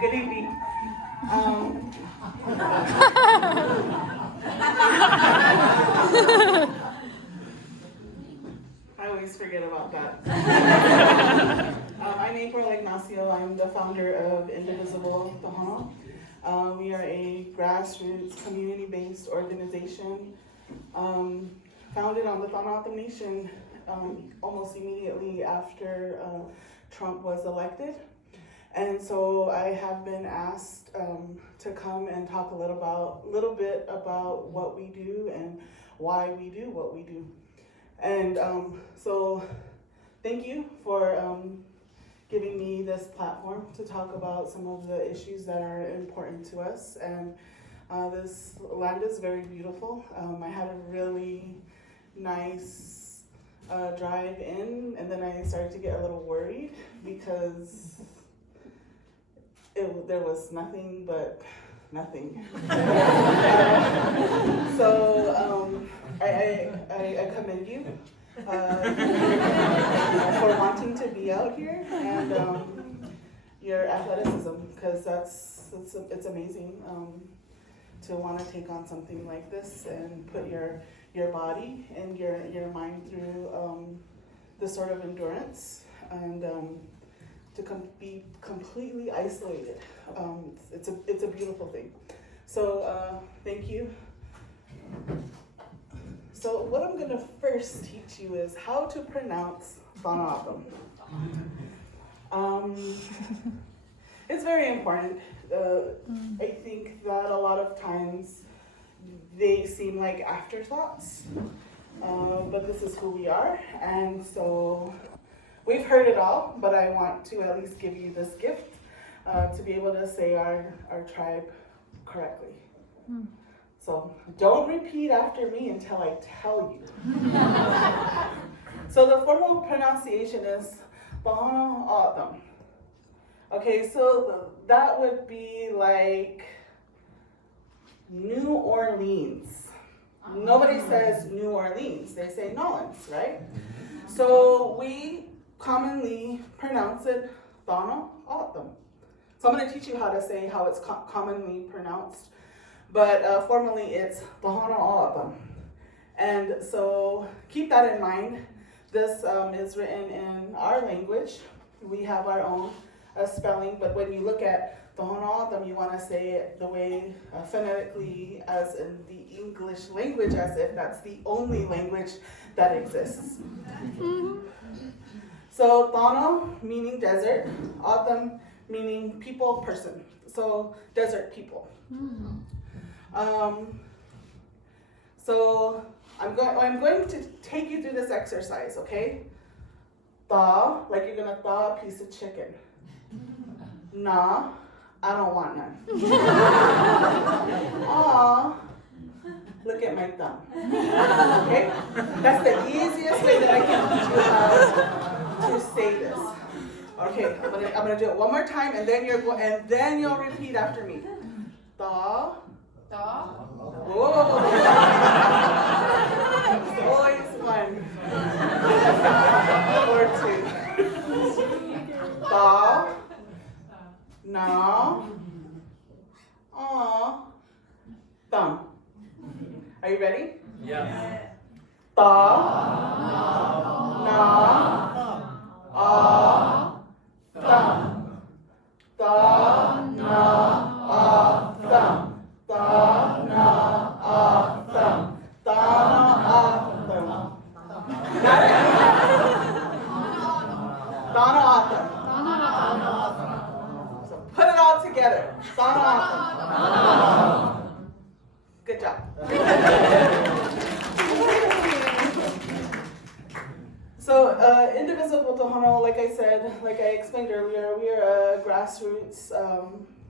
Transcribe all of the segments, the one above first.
Good evening. I always forget about that. I'm April Ignacio. I'm the founder of Indivisible, Tohono. We are a grassroots, community-based organization founded on the Tohono Nation almost immediately after Trump was elected. And so I have been asked to come and talk a little bit about what we do and why we do what we do. And so thank you for giving me this platform to talk about some of the issues that are important to us. And this land is very beautiful. I had a really nice drive in, and then I started to get a little worried because there was nothing but nothing. So I commend you for wanting to be out here and your athleticism, because it's amazing to want to take on something like this and put your body and your mind through this sort of endurance and to be completely isolated. It's a beautiful thing. So thank you. So what I'm gonna first teach you is how to pronounce Tohono. It's very important. I think that a lot of times they seem like afterthoughts, but this is who we are, and so we've heard it all, but I want to at least give you this gift to be able to say our tribe correctly. So don't repeat after me until I tell you. So the formal pronunciation is Tohono. Okay, so that would be like New Orleans. Nobody says New Orleans, they say Nolens, right? So we commonly pronounce it Tohono. So I'm going to teach you how to say how it's commonly pronounced, but formally it's Tohono. And so keep that in mind. This is written in our language. We have our own spelling, but when you look at Tohono, you want to say it the way phonetically as in the English language, as if that's the only language that exists. So Tohono meaning desert, Autumn meaning people, person. So desert people. So I'm going to take you through this exercise, okay? Thaw, like you're gonna thaw a piece of chicken. Nah, I don't want none. Aw, look at my thumb. Okay? That's the easiest way that I can teach you how to say this. Okay, I'm gonna do it one more time, and then you'll repeat after me. Thaw. Thaw. Whoa. Always one. Or two. Thaw. Na. Aw. Thumb. Are you ready? Yeah. Thaw. Na. Aw. Thumb. Thaw. Na. Thumb. Thaw. Na. Thumb. Thaw. Na. Thumb. Got it? Tohono. So put it all together. Tohono. Good job. So Indivisible Tohono, like I said, like I explained earlier, we are a grassroots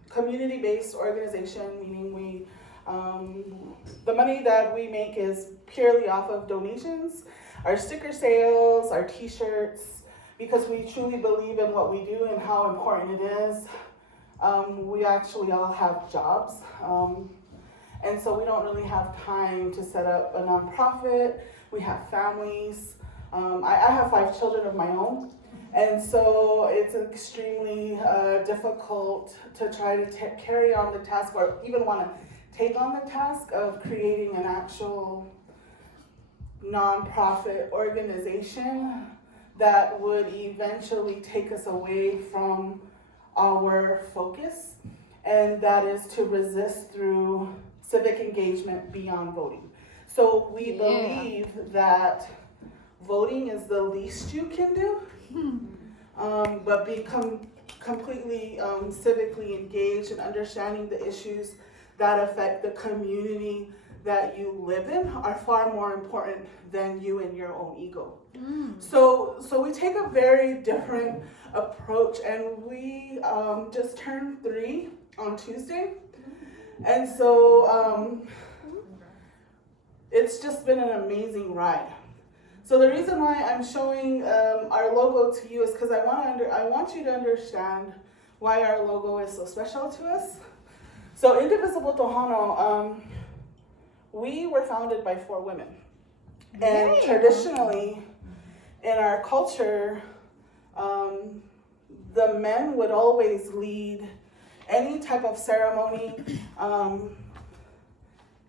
community-based organization, meaning we the money that we make is purely off of donations, our sticker sales, our t-shirts, because we truly believe in what we do and how important it is. We actually all have jobs, and so we don't really have time to set up a nonprofit. We have families. I have 5 children of my own, And so it's extremely difficult to try to carry on the task or even want to take on the task of creating an actual nonprofit organization that would eventually take us away from our focus, and that is to resist through civic engagement beyond voting. So we believe that voting is the least you can do, but become completely civically engaged and understanding the issues that affect the community that you live in are far more important than you and your own ego. So we take a very different approach, and we just turned 3 on Tuesday, and so it's just been an amazing ride. So the reason why I'm showing our logo to you is because I want you to understand why our logo is so special to us. So Indivisible Tohono, we were founded by 4 women. And traditionally, in our culture, the men would always lead any type of ceremony,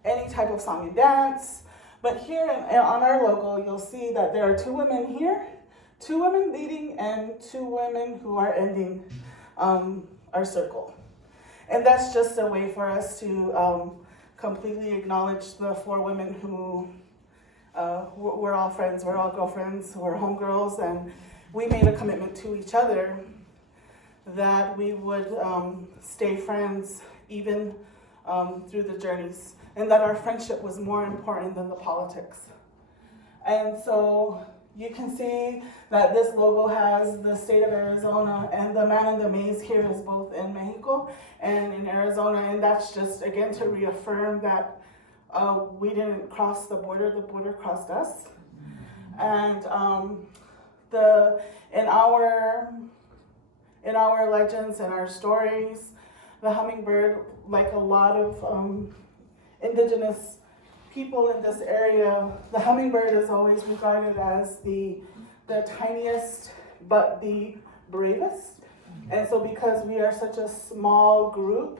any type of song and dance. But here on our logo, you'll see that there are 2 women here, 2 women leading, and 2 women who are ending our circle. And that's just a way for us to completely acknowledge the 4 women who we're all friends, we're all girlfriends, we're homegirls, and we made a commitment to each other that we would stay friends even through the journeys, and that our friendship was more important than the politics. And so you can see that this logo has the state of Arizona, and the man in the maze here is both in Mexico and in Arizona, and that's just, again, to reaffirm that we didn't cross the border crossed us. And in our legends and our stories, the hummingbird, like a lot of indigenous people in this area, the hummingbird is always regarded as the tiniest but the bravest. And so because we are such a small group,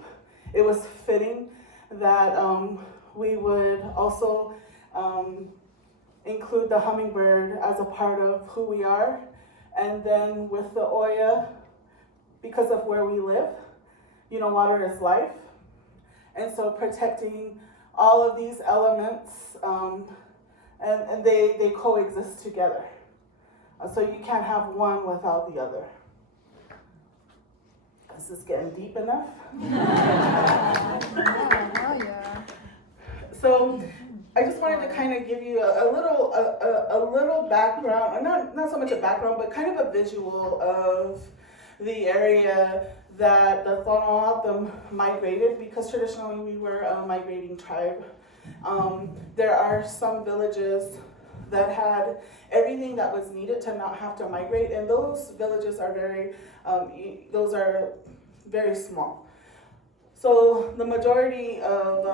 it was fitting that we would also include the hummingbird as a part of who we are. And then with the Oya, because of where we live, water is life. And so protecting all of these elements, and they coexist together. So you can't have one without the other. Is this getting deep enough? Yeah. So I just wanted to kind of give you a little background, not so much a background, but kind of a visual of the area that the Tohono migrated, because traditionally we were a migrating tribe. There are some villages that had everything that was needed to not have to migrate, and those villages are very small. So the majority of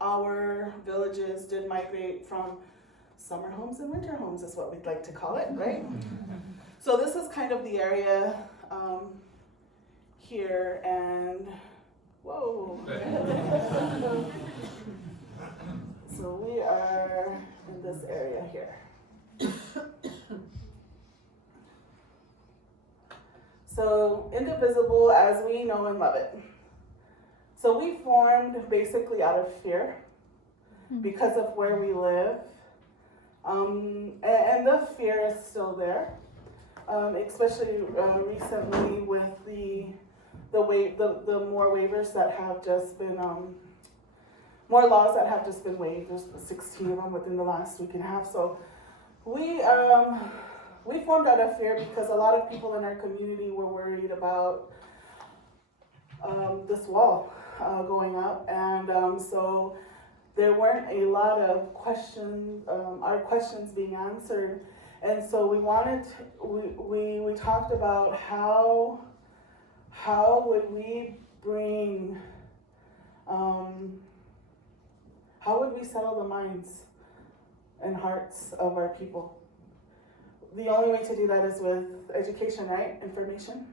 our villages did migrate from summer homes and winter homes, is what we'd like to call it, right? So this is kind of the area here, and whoa. So we are in this area here. So Indivisible, as we know and love it. So we formed basically out of fear because of where we live. And the fear is still there, especially recently with the more waivers that have just been, more laws that have just been waived. There's 16 of them within the last week and a half. So we formed out of fear because a lot of people in our community were worried about this wall going up, and so there weren't a lot of questions, our questions being answered, and so we talked about how would we bring, how would we settle the minds and hearts of our people? the only way to do that is with education, right? Information.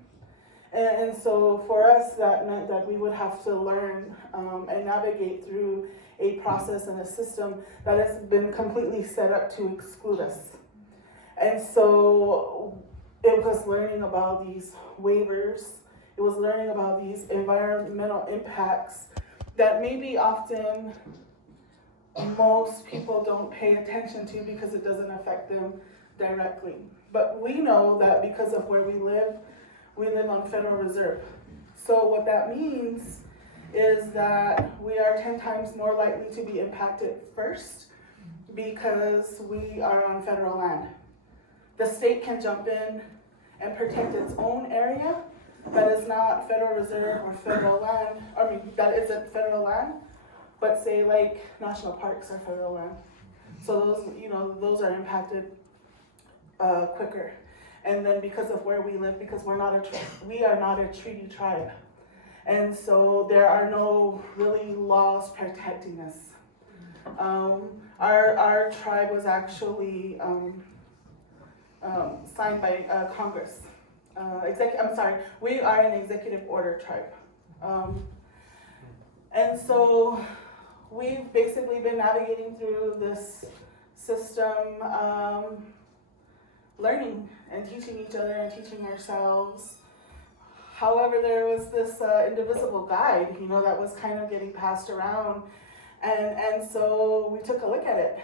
And so for us, that meant that we would have to learn and navigate through a process and a system that has been completely set up to exclude us. And so it was learning about these waivers. It was learning about these environmental impacts that maybe often most people don't pay attention to because it doesn't affect them directly. But we know that because of where we live on Federal Reserve. So what that means is that we are 10 times more likely to be impacted first because we are on federal land. The state can jump in and protect its own area that is not Federal Reserve or federal land, that isn't federal land, but say like national parks are federal land. So those are impacted quicker. And then because of where we live, because we are not a treaty tribe. And so there are no really laws protecting us. Our tribe was actually signed by Congress. We are an executive order tribe. And so we've basically been navigating through this system, learning and teaching each other and teaching ourselves. However, there was this Indivisible guide, that was kind of getting passed around. And so we took a look at it.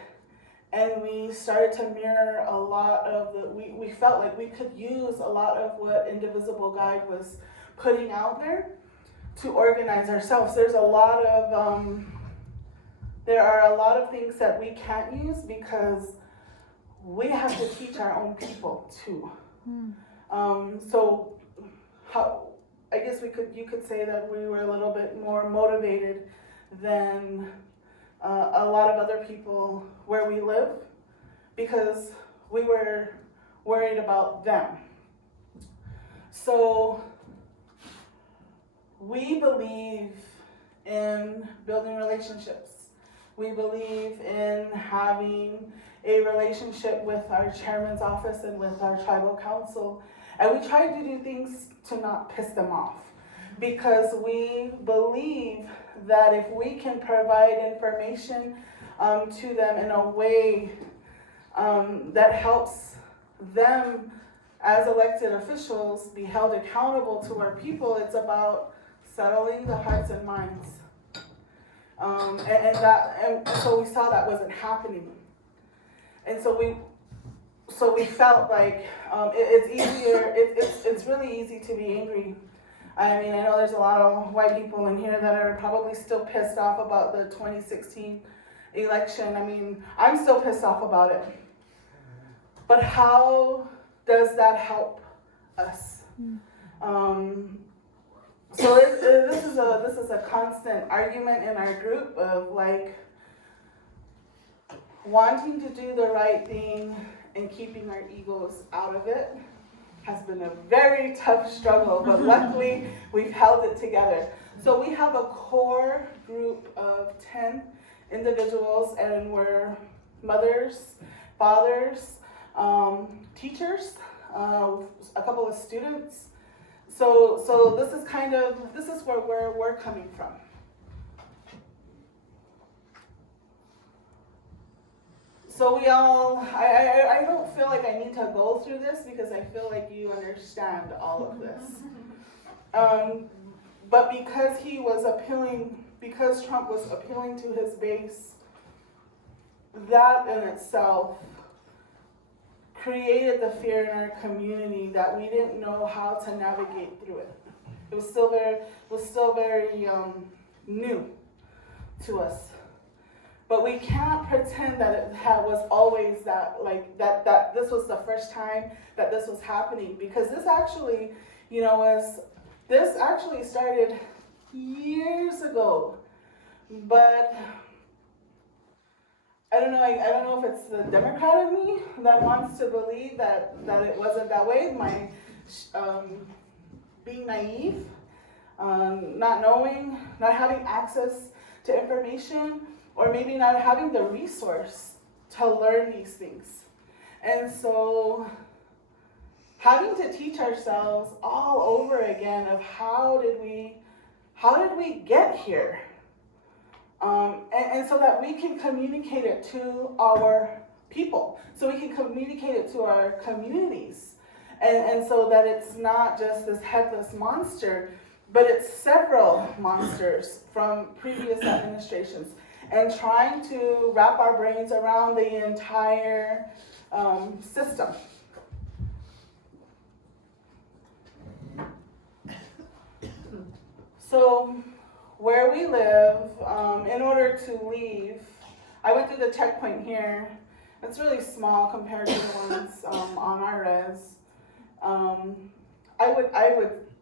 And we started to mirror a lot of we felt like we could use a lot of what Indivisible Guide was putting out there to organize ourselves. There are a lot of things that we can't use because we have to teach our own people too. I guess you could say that we were a little bit more motivated than a lot of other people where we live because we were worried about them. So we believe in building relationships. We believe in having a relationship with our chairman's office and with our tribal council. And we try to do things to not piss them off because we believe that if we can provide information to them in a way that helps them as elected officials be held accountable to our people, it's about settling the hearts and minds. And so we saw that wasn't happening. And so we felt like it's really easy to be angry. I mean, I know there's a lot of white people in here that are probably still pissed off about the 2016 election. I mean, I'm still pissed off about it. But how does that help us? So this is a constant argument in our group of like wanting to do the right thing and keeping our egos out of it has been a very tough struggle, but luckily we've held it together. So we have a core group of 10 individuals, and we're mothers, fathers, teachers, a couple of students. So this is where we're coming from. So I don't feel like I need to go through this because I feel like you understand all of this. But because Trump was appealing to his base, that in itself created the fear in our community that we didn't know how to navigate through it. It was still very new to us. But we can't pretend that it was always that this was the first time that this was happening, because this actually started years ago. But I don't know if it's the Democrat in me that wants to believe that it wasn't that way. My being naive, not knowing, not having access to information, or maybe not having the resource to learn these things. And so having to teach ourselves all over again of how did we get here? And so that we can communicate it to our people, so we can communicate it to our communities. And so that it's not just this headless monster, but it's several monsters from previous administrations, and trying to wrap our brains around the entire system. So where we live, in order to leave, I went through the checkpoint here. It's really small compared to the ones on our res.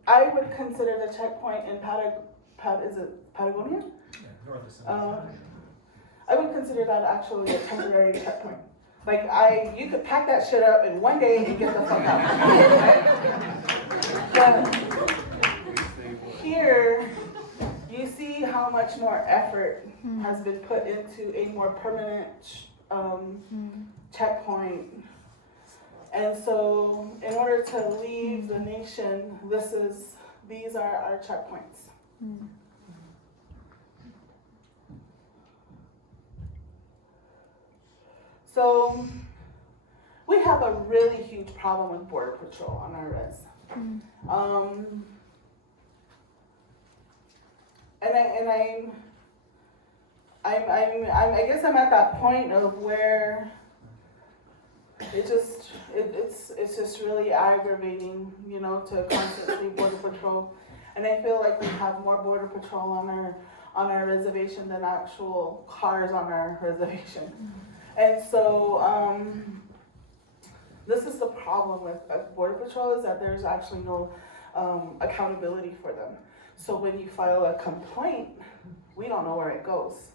I would consider the checkpoint in Patagonia? Yeah, north of San I would consider that actually a temporary checkpoint. Like you could pack that shit up in one day and get the fuck out. But here, you see how much more effort has been put into a more permanent checkpoint. And so in order to leave the nation, these are our checkpoints. So we have a really huge problem with Border Patrol on our res. I guess I'm at that point of where it's just really aggravating, to constantly Border Patrol. And I feel like we have more Border Patrol on our reservation than actual cars on our reservation. And so this is the problem with Border Patrol, is that there's actually no accountability for them. So when you file a complaint, we don't know where it goes.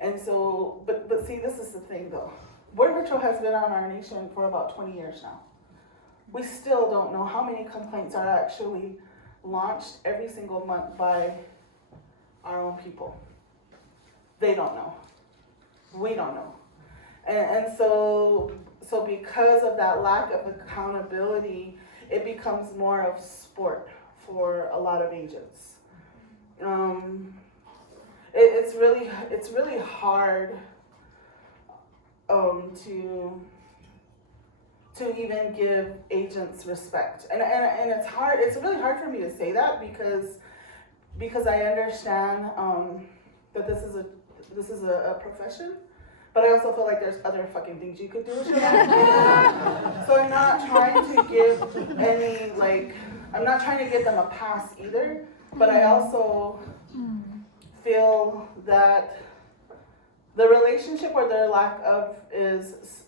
And so, but see, this is the thing though. Border Patrol has been on our nation for about 20 years now. We still don't know how many complaints are actually launched every single month by our own people. They don't know. We don't know. And so because of that lack of accountability, it becomes more of sport for a lot of agents. It's really hard to even give agents respect, and it's really hard for me to say that because I understand that this is a profession. But I also feel like there's other fucking things you could do with your life. So I'm not trying to give them a pass either. But I also feel that the relationship or their lack of is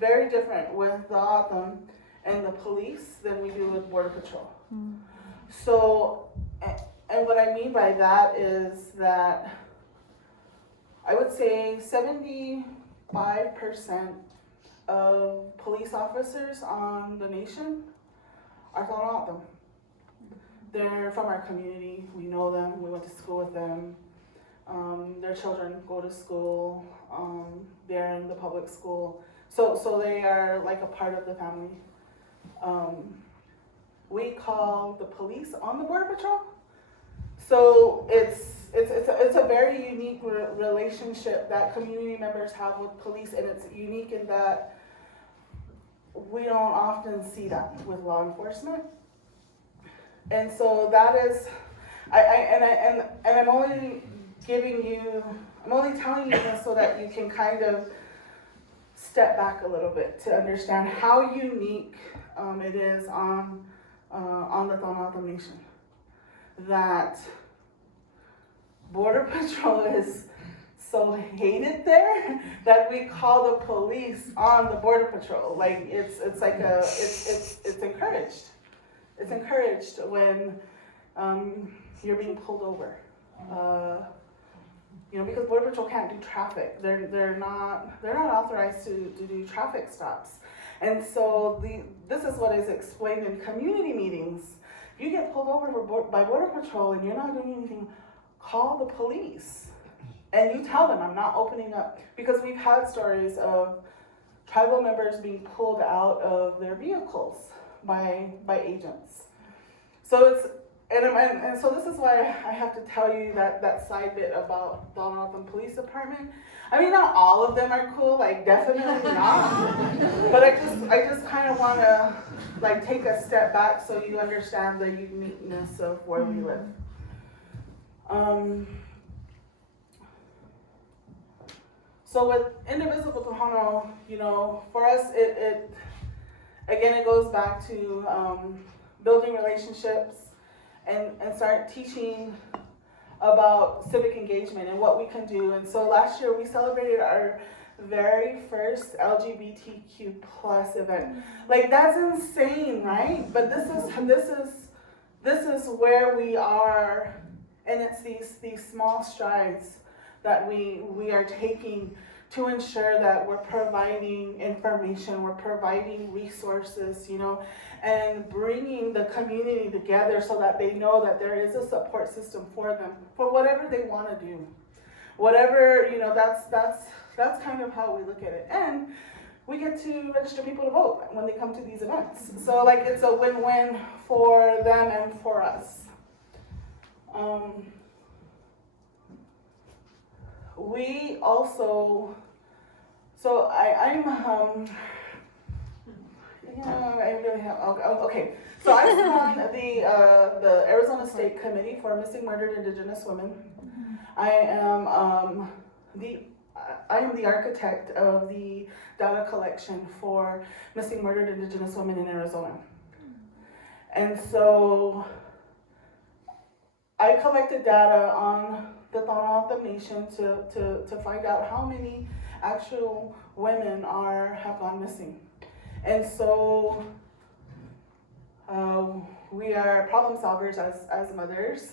very different with the Autumn and the police than we do with Border Patrol. So, and what I mean by that is that I would say 75% of police officers on the nation are Tohono. They're from our community. We know them. We went to school with them. Their children go to school. They're in the public school. So they are like a part of the family. We call the police on the Border Patrol. So it's a very unique relationship that community members have with police, and it's unique in that we don't often see that with law enforcement. And so that is, I'm only telling you this so that you can kind of step back a little bit to understand how unique it is on the Tohono Nation. That Border Patrol is so hated there that we call the police on the Border Patrol. Like it's encouraged. It's encouraged when you're being pulled over. Because Border Patrol can't do traffic. They're not authorized to do traffic stops. And so this is what is explained in community meetings. If you get pulled over by Border Patrol and you're not doing anything, call the police. And you tell them, I'm not opening up. Because we've had stories of tribal members being pulled out of their vehicles by agents. So it's, and so this is why I have to tell you that side bit about the Tohono Police Department. I mean, not all of them are cool, like definitely not. But I just kind of want to like take a step back so you understand the uniqueness of where we live. So with Indivisible Tohono, you know, for us, it goes back to building relationships and start teaching about civic engagement and what we can do. And so last year we celebrated our very first LGBTQ plus event. Like, that's insane, right? But this is where we are, and it's these small strides that we are taking to ensure that we're providing information, we're providing resources, you know, and bringing the community together so that they know that there is a support system for them for whatever they want to do. Whatever, you know, that's kind of how we look at it. And we get to register people to vote when they come to these events. So like, it's a win-win for them and for us. We also, so I'm I really have, okay. So I sit on the Arizona State Committee for Missing Murdered Indigenous Women. I am the architect of the data collection for missing murdered Indigenous women in Arizona. And so I collected data on the Tohono Nation to find out how many actual women have gone missing. And so we are problem solvers as mothers.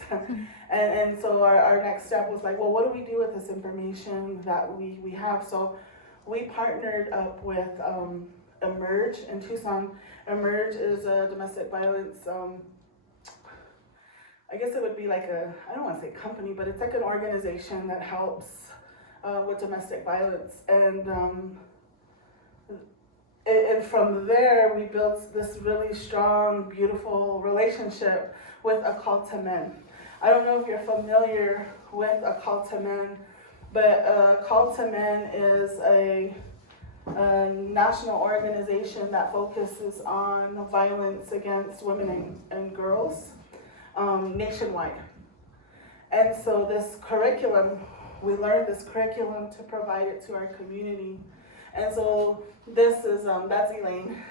and so our next step was like, well, what do we do with this information that we have? So we partnered up with Emerge in Tucson. Emerge is a domestic violence, I guess it would be like I don't want to say company, but it's like an organization that helps with domestic violence. And from there, we built this really strong, beautiful relationship with A Call to Men. I don't know if you're familiar with A Call to Men, but A Call to Men is a national organization that focuses on violence against women and girls nationwide. And so this curriculum, we learned this curriculum to provide it to our community. And so this is, that's Elaine.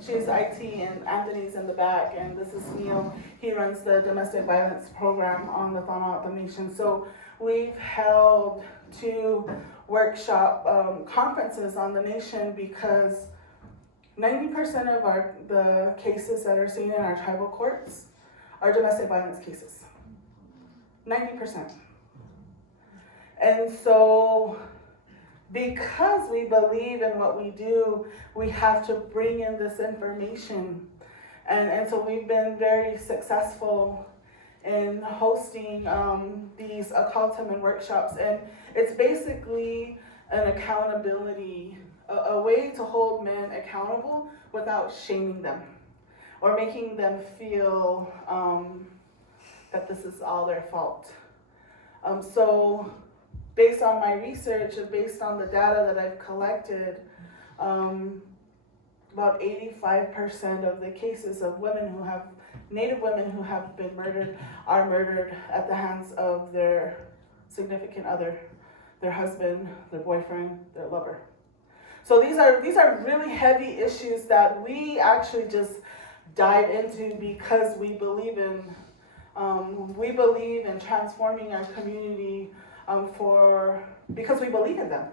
She's IT and Anthony's in the back, and this is Neil. He runs the domestic violence program on the Tohono Nation. So we've held 2 workshop conferences on the nation because 90% of the cases that are seen in our tribal courts are domestic violence cases. 90%. And so because we believe in what we do, we have to bring in this information. And so we've been very successful in hosting these A Call to Men workshops. And it's basically an accountability, a way to hold men accountable without shaming them or making them feel that this is all their fault. So based on my research and based on the data that I've collected, about 85% of the cases of Native women who have been murdered are murdered at the hands of their significant other, their husband, their boyfriend, their lover. So these are really heavy issues that we actually just dive into because we believe in transforming our community because we believe in them,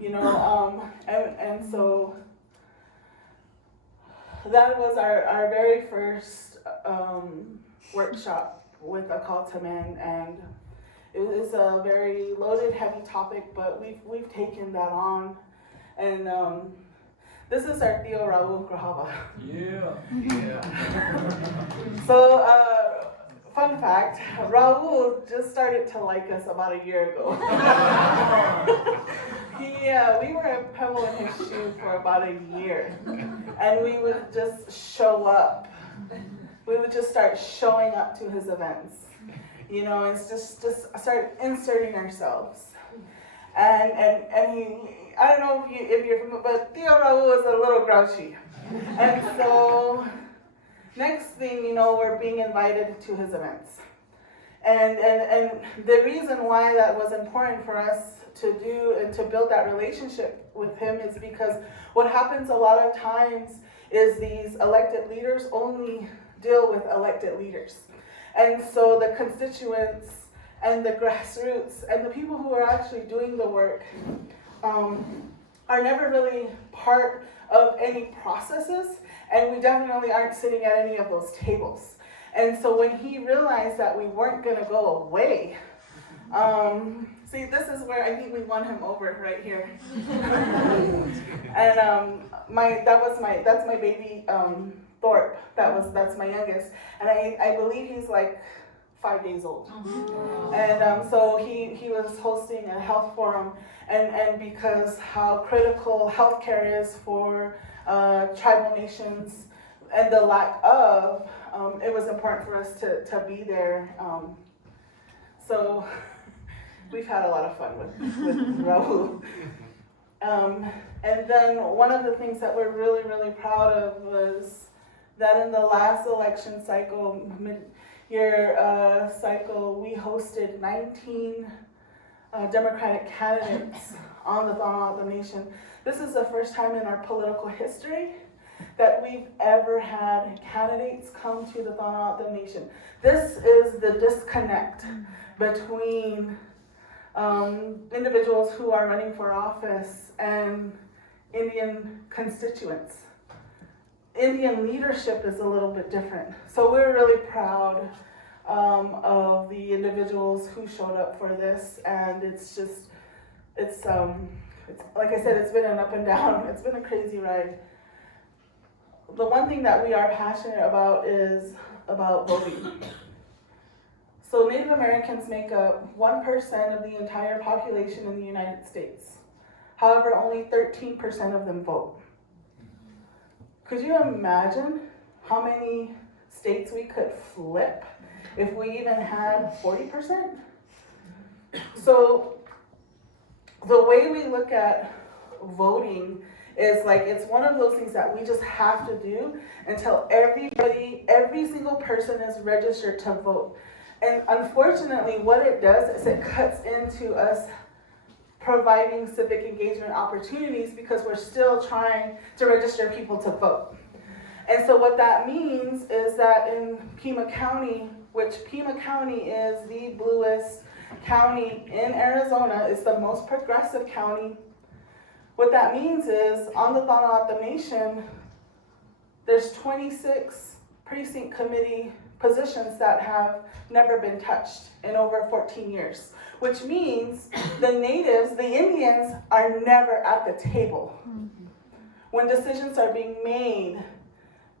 you know, and so that was our very first workshop with A Call to Men, and it was a very loaded, heavy topic, but we've taken that on, and this is our Tío Raul Grajava. Yeah. So. Fun fact, Raul just started to like us about a year ago. Yeah, we were a pebble in his shoe for about a year. And we would just show up. We would just start showing up to his events. You know, it's just start inserting ourselves. And he, I don't know if you're familiar, but Tio Raul was a little grouchy. And so, next thing you know, we're being invited to his events. And the reason why that was important for us to do and to build that relationship with him is because what happens a lot of times is these elected leaders only deal with elected leaders. And so the constituents and the grassroots and the people who are actually doing the work are never really part of any processes, and we definitely aren't sitting at any of those tables. And so when he realized that we weren't going to go away, see, this is where I think we won him over right here. And that's my baby Thorpe. That's my youngest, and I believe he's like 5 days old. And so he was hosting a health forum, and because how critical healthcare is for tribal nations and the lack of, it was important for us to be there. So we've had a lot of fun with Raul. And then one of the things that we're really, really proud of was that in the last election cycle, mid-year cycle, we hosted 19 Democratic candidates on the Tohono O'odham Nation. This is the first time in our political history that we've ever had candidates come to the Tohono O'odham Nation. This is the disconnect between individuals who are running for office and Indian constituents. Indian leadership is a little bit different. So we're really proud of the individuals who showed up for this, and it's like I said, it's been an up and down. It's been a crazy ride. The one thing that we are passionate about is about voting. So Native Americans make up 1% of the entire population in the United States. However, only 13% of them vote. Could you imagine how many states we could flip if we even had 40%? So the way we look at voting is like, it's one of those things that we just have to do until every single person is registered to vote. And unfortunately, what it does is it cuts into us providing civic engagement opportunities because we're still trying to register people to vote. And so what that means is that in Pima County, which Pima County is the bluest county in Arizona, it's the most progressive county. What that means is on the Tohono O'odham Nation, there's 26 precinct committee positions that have never been touched in over 14 years, which means the natives, the Indians, are never at the table when decisions are being made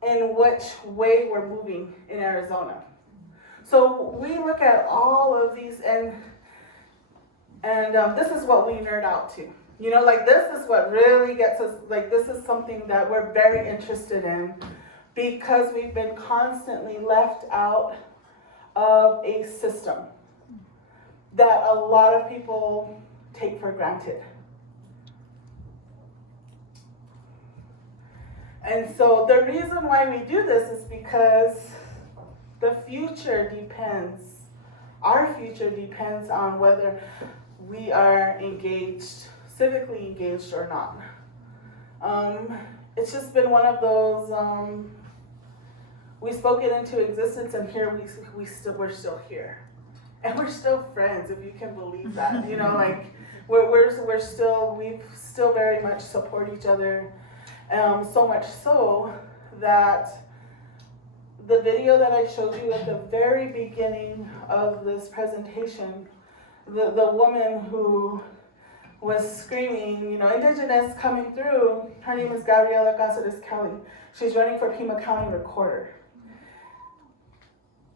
in which way we're moving in Arizona. So we look at all of these, and this is what we nerd out to. You know, like this is what really gets us, like this is something that we're very interested in because we've been constantly left out of a system that a lot of people take for granted. And so the reason why we do this is because the future depends, our future depends on whether we are engaged, civically engaged or not. It's just been one of those, we spoke it into existence, and here we're still here. And we're still friends, if you can believe that. You know, like we still very much support each other. So much so that the video that I showed you at the very beginning of this presentation, the woman who was screaming, you know, Indigenous coming through, her name is Gabriela Cáceres Kelly. She's running for Pima County Recorder.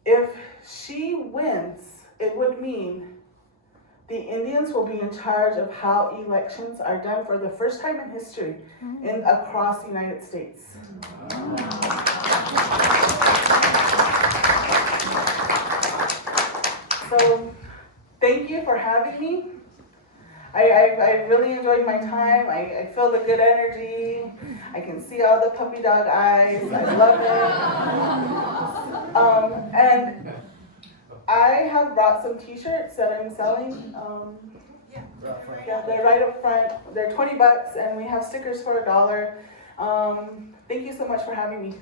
If she wins, it would mean the Indians will be in charge of how elections are done for the first time in history across the United States. So, thank you for having me. I really enjoyed my time. I feel the good energy. I can see all the puppy dog eyes. I love it. And I have brought some t-shirts that I'm selling. Yeah, they're right up front. They're $20 and we have stickers for $1. Thank you so much for having me.